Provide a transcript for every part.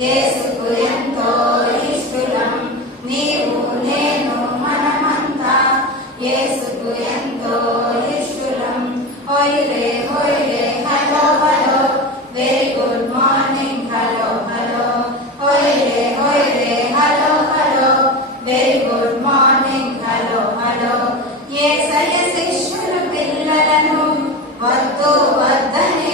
యేసుకు ఎంతో ఇష్టం నీవు నేను మనమంతా. యేసుకు ఎంతో ఇష్టం హోయిరే హోయిరే hello hello. Very good morning hello hello. హోయిరే హోయిరే hello hello. Very good morning hello hello. ఏ సయ శిష్యులు పిల్లలను వద్దు వద్దని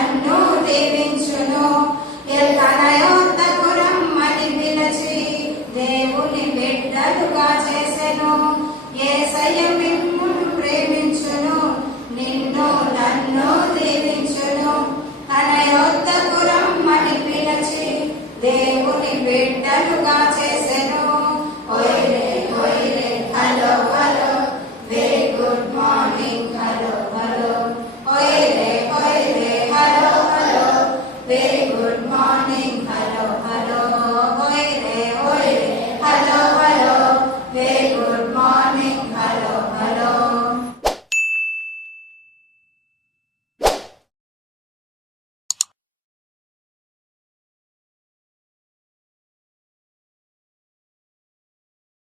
కలుగా చేసెను. ఏసయ్య మిమ్మ